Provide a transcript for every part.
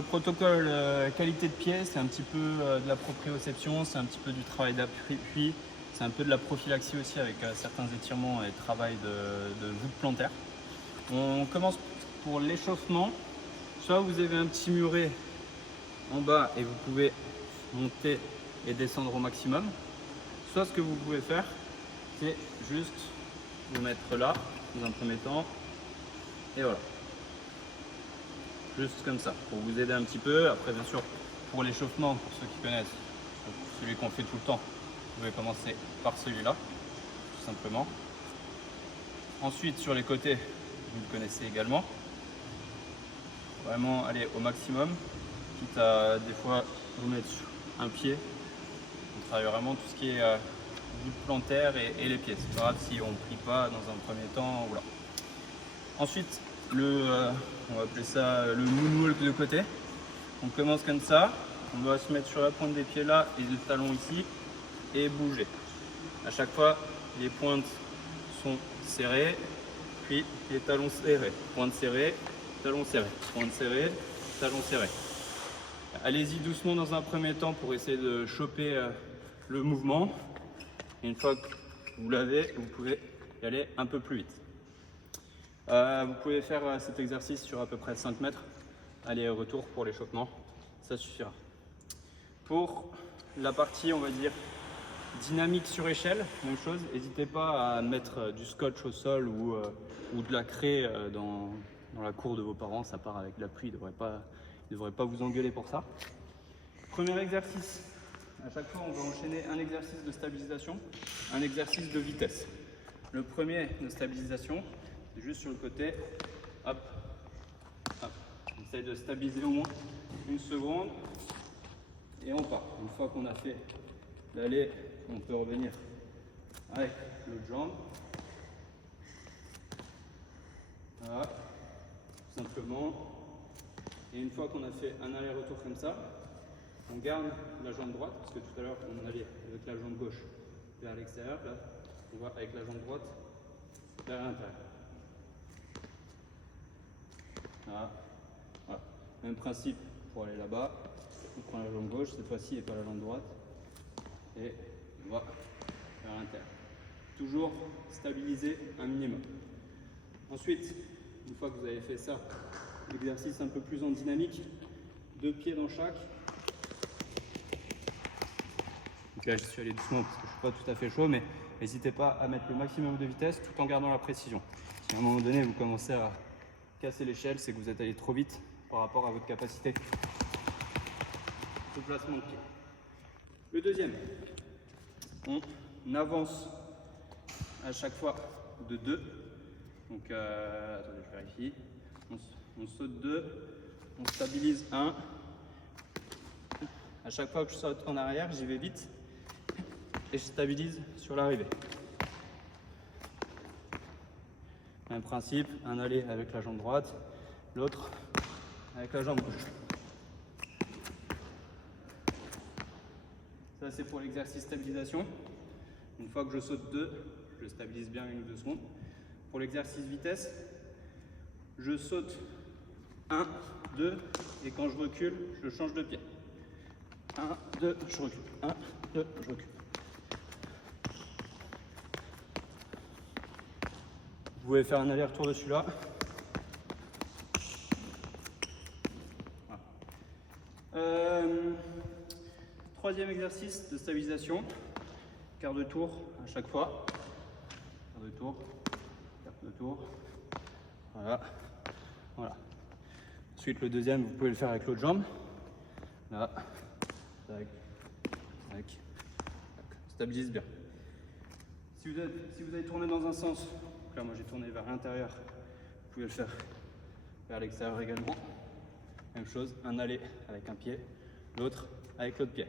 Le protocole qualité de pied, c'est un petit peu de la proprioception, c'est un petit peu du travail d'appui, c'est un peu de la prophylaxie aussi avec certains étirements et travail de voûte plantaire. On commence pour l'échauffement. Soit vous avez un petit muret en bas et vous pouvez monter et descendre au maximum. Soit ce que vous pouvez faire, c'est juste vous mettre là dans un premier temps et voilà. Juste comme ça, pour vous aider un petit peu. Après, bien sûr, pour l'échauffement, pour ceux qui connaissent, celui qu'on fait tout le temps, vous pouvez commencer par celui-là, tout simplement. Ensuite, sur les côtés, vous le connaissez également. Vraiment aller au maximum, quitte à des fois vous mettre sur un pied. On travaille vraiment tout ce qui est voûte plantaire et les pieds. C'est pas grave si on ne plie pas dans un premier temps. Voilà. Ensuite, on va appeler ça le moonwalk de côté. On commence comme ça, on doit se mettre sur la pointe des pieds là et le talon ici et bouger. À chaque fois, les pointes sont serrées, puis les talons serrés. Pointe serrée, talon serré, pointe serrée, talon serré. Allez-y doucement dans un premier temps pour essayer de choper le mouvement. Et une fois que vous l'avez, vous pouvez y aller un peu plus vite. Vous pouvez faire cet exercice sur à peu près 5 mètres, aller-retour pour l'échauffement, ça suffira. Pour la partie, on va dire, dynamique sur échelle, même chose, n'hésitez pas à mettre du scotch au sol ou de la craie dans la cour de vos parents, ça part avec la pluie, ils ne devraient pas vous engueuler pour ça. Premier exercice, à chaque fois on va enchaîner un exercice de stabilisation, un exercice de vitesse. Le premier de stabilisation, c'est juste sur le côté, hop, hop. On essaye de stabiliser au moins une seconde et on part. Une fois qu'on a fait l'aller, on peut revenir avec l'autre jambe. Voilà, tout simplement. Et une fois qu'on a fait un aller-retour comme ça, on garde la jambe droite, parce que tout à l'heure on allait avec la jambe gauche vers l'extérieur, là on va avec la jambe droite vers l'intérieur. Voilà. Voilà. Même principe pour aller là-bas, on prend la jambe gauche cette fois-ci et pas la jambe droite, et on va vers l'intérieur. Toujours stabiliser un minimum. Ensuite, une fois que vous avez fait ça, l'exercice un peu plus en dynamique, 2 pieds dans chaque. Donc là, je suis allé doucement parce que je ne suis pas tout à fait chaud, mais n'hésitez pas à mettre le maximum de vitesse tout en gardant la précision. Si à un moment donné, vous commencez à casser l'échelle, c'est que vous êtes allé trop vite par rapport à votre capacité de placement de pied. Le deuxième, on avance à chaque fois de 2. Donc, attendez, je vérifie. On saute 2, on stabilise 1. À chaque fois que je saute en arrière, j'y vais vite et je stabilise sur l'arrivée. Même principe, un aller avec la jambe droite, l'autre avec la jambe gauche. Ça, c'est pour l'exercice stabilisation. Une fois que je saute 2, je stabilise bien 1 ou 2 secondes. Pour l'exercice vitesse, je saute 1, 2, et quand je recule, je change de pied. 1, 2, je recule. 1, 2, je recule. Vous pouvez faire un aller-retour de celui-là. Voilà. Troisième exercice de stabilisation. Quart de tour à chaque fois. Quart de tour. Quart de tour. Voilà. Voilà. Ensuite, le deuxième, vous pouvez le faire avec l'autre jambe. Là. Tac. Tac. Stabilise bien. Si vous avez tourné dans un sens, donc là moi j'ai tourné vers l'intérieur, vous pouvez le faire vers l'extérieur également. Même chose, un aller avec un pied, l'autre avec l'autre pied.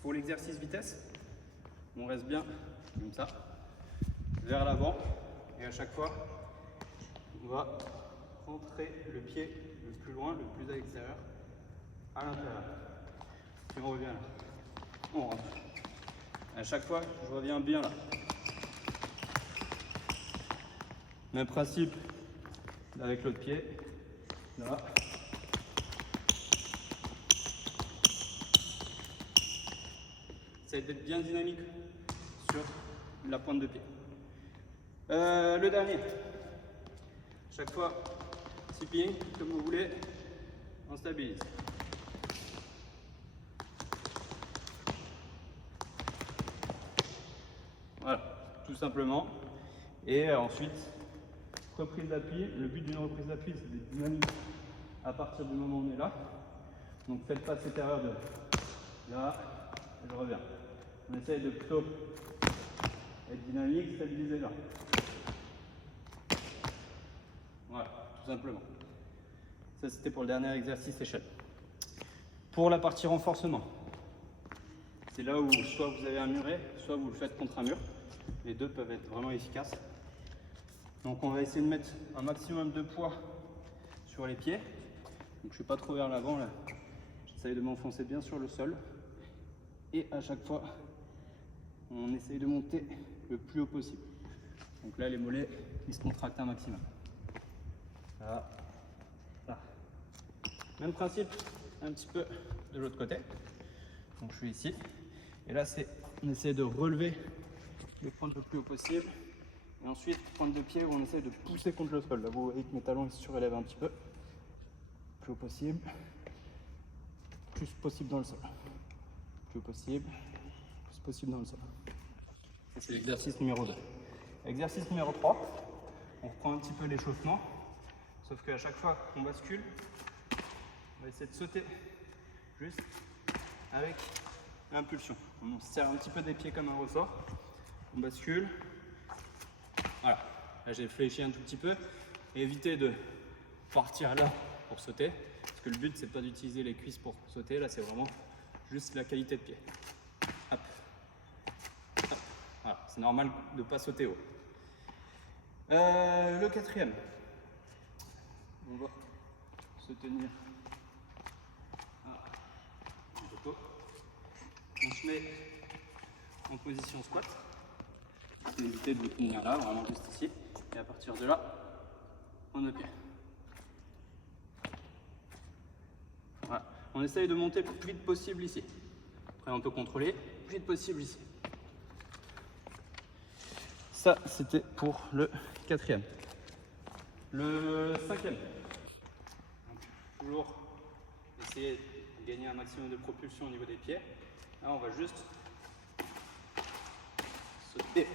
Pour l'exercice vitesse, on reste bien comme ça, vers l'avant, et à chaque fois, on va rentrer le pied le plus loin, le plus à l'extérieur, à l'intérieur. Et on revient là. On rentre. À chaque fois, je reviens bien là. Même principe avec l'autre pied, Là. Essayez d'être bien dynamique sur la pointe de pied. Le dernier. Chaque fois, tipping, comme vous voulez, on stabilise. Voilà, tout simplement. Et ensuite, reprise d'appui. Le but d'une reprise d'appui, c'est d'être dynamique à partir du moment où on est là. Donc faites pas cette erreur de là, et je reviens. On essaye de plutôt être dynamique, stabiliser là. Voilà, tout simplement. Ça c'était pour le dernier exercice échelle. Pour la partie renforcement, c'est là où soit vous avez un muret, soit vous le faites contre un mur. Les deux peuvent être vraiment efficaces. Donc on va essayer de mettre un maximum de poids sur les pieds. Donc je ne suis pas trop vers l'avant là. J'essaye de m'enfoncer bien sur le sol. Et à chaque fois, on essaye de monter le plus haut possible. Donc là, les mollets, ils se contractent un maximum. Là. Là. Même principe, un petit peu de l'autre côté. Donc je suis ici. Et là, on essaie de relever le point le plus haut possible. Et ensuite, pointe de pied où on essaie de pousser contre le sol. Là, vous voyez que mes talons ils se surélèvent un petit peu. Plus haut possible. Plus possible dans le sol. Plus haut possible. Plus possible dans le sol. C'est l'exercice numéro 2. Exercice numéro 3. On reprend un petit peu l'échauffement. Sauf qu'à chaque fois qu'on bascule, on va essayer de sauter juste avec l'impulsion. On se serre un petit peu des pieds comme un ressort. On bascule. Voilà. Là, j'ai fléchi un tout petit peu. Et évitez de partir là pour sauter. Parce que le but, c'est pas d'utiliser les cuisses pour sauter. Là, c'est vraiment juste la qualité de pied. Hop. Hop. Voilà. C'est normal de ne pas sauter haut. Le quatrième. On va se tenir à poteau. On se met en position squat. Évitez de vous tenir là, vraiment juste ici. Et à partir de là, on est pied. Voilà. On essaye de monter le plus vite possible ici. Après, on peut contrôler le plus vite possible ici. Ça, c'était pour le quatrième. Le cinquième. Donc, toujours essayer de gagner un maximum de propulsion au niveau des pieds. Là, on va juste sauter,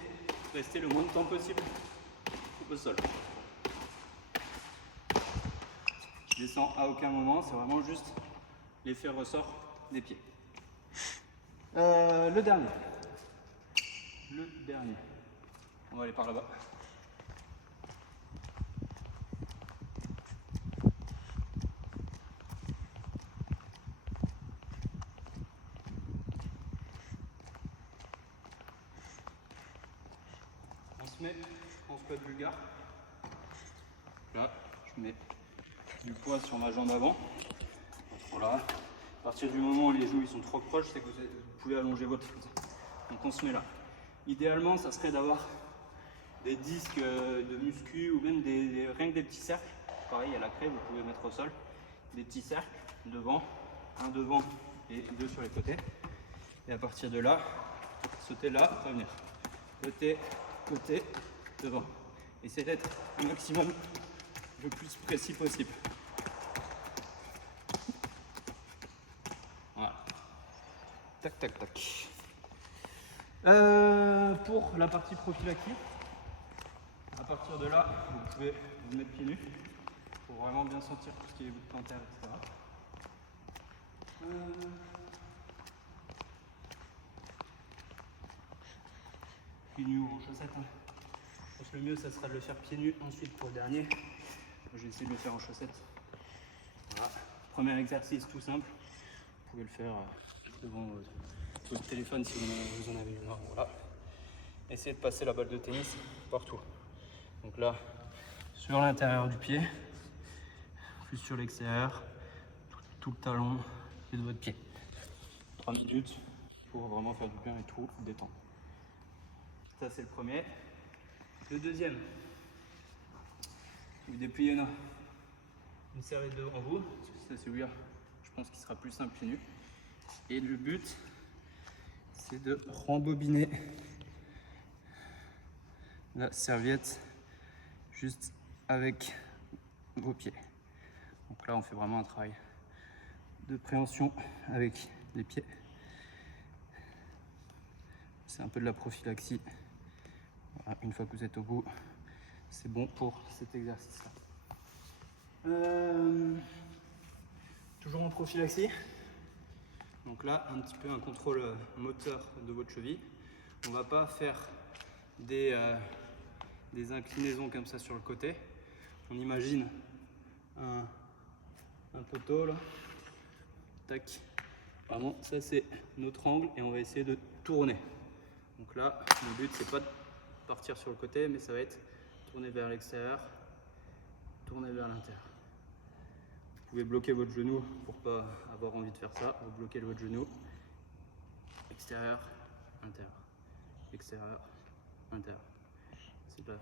rester le moins de temps possible au sol. Je descends à aucun moment, c'est vraiment juste l'effet ressort des pieds. Le dernier. On va aller par là-bas. On se met en squat bulgare. Là, je mets du poids sur ma jambe avant. Voilà. À partir du moment où les genoux ils sont trop proches, c'est que vous pouvez allonger votre foot. Donc on se met là. Idéalement, ça serait d'avoir des disques de muscu ou même rien que des petits cercles. Pareil, à la craie, vous pouvez mettre au sol des petits cercles devant, un devant et deux sur les côtés. Et à partir de là, sauter là, revenir. Côté, côté, devant. Essayez d'être un maximum le plus précis possible. Voilà. Tac, tac, tac. Pour la partie prophylactique, à partir de là, vous pouvez vous mettre pieds nus pour vraiment bien sentir tout ce qui est voûte plantaire, etc. Pieds nus ou en chaussettes. Hein. Je pense que le mieux, ça sera de le faire pieds nus. Ensuite, pour le dernier, je vais essayer de le faire en chaussettes. Voilà. Premier exercice tout simple. Vous pouvez le faire devant votre téléphone si vous en avez une. Voilà. Essayez de passer la balle de tennis partout. Donc là, sur l'intérieur du pied, plus sur l'extérieur, tout le talon et de votre pied. 3 minutes pour vraiment faire du bien et tout détendre. Ça, c'est le premier. Le deuxième, vous dépliez une serviette devant vous. C'est celui-là, je pense qu'il sera plus simple pieds nus. Et le but, c'est de rembobiner la serviette juste avec vos pieds. Donc là, on fait vraiment un travail de préhension avec les pieds. C'est un peu de la prophylaxie. Voilà, une fois que vous êtes au bout, c'est bon pour cet exercice-là. Toujours en prophylaxie. Donc là, un petit peu un contrôle moteur de votre cheville. On ne va pas faire des inclinaisons comme ça sur le côté. On imagine un poteau là. Tac. Vraiment, ça c'est notre angle et on va essayer de tourner. Donc là, le but c'est pas de partir sur le côté, mais ça va être tourner vers l'extérieur, tourner vers l'intérieur. Vous pouvez bloquer votre genou pour pas avoir envie de faire ça. Vous bloquez votre genou. Extérieur, intérieur. Extérieur, intérieur. C'est de la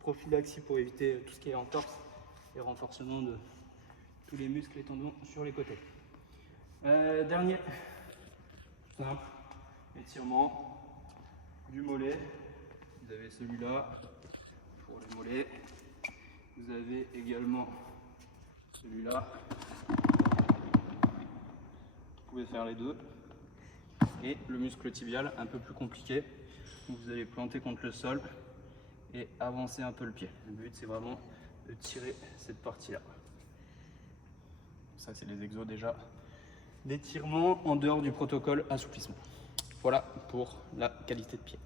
prophylaxie pour éviter tout ce qui est entorse et renforcement de tous les muscles et tendons sur les côtés. Dernier, simple, étirement du mollet. Vous avez celui-là pour les mollets. Vous avez également celui-là. Vous pouvez faire les deux. Et le muscle tibial, un peu plus compliqué. Vous allez planter contre le sol et avancer un peu le pied. Le but, c'est vraiment de tirer cette partie-là. Ça, c'est les exos déjà d'étirement en dehors du protocole assouplissement. Voilà pour la qualité de pied.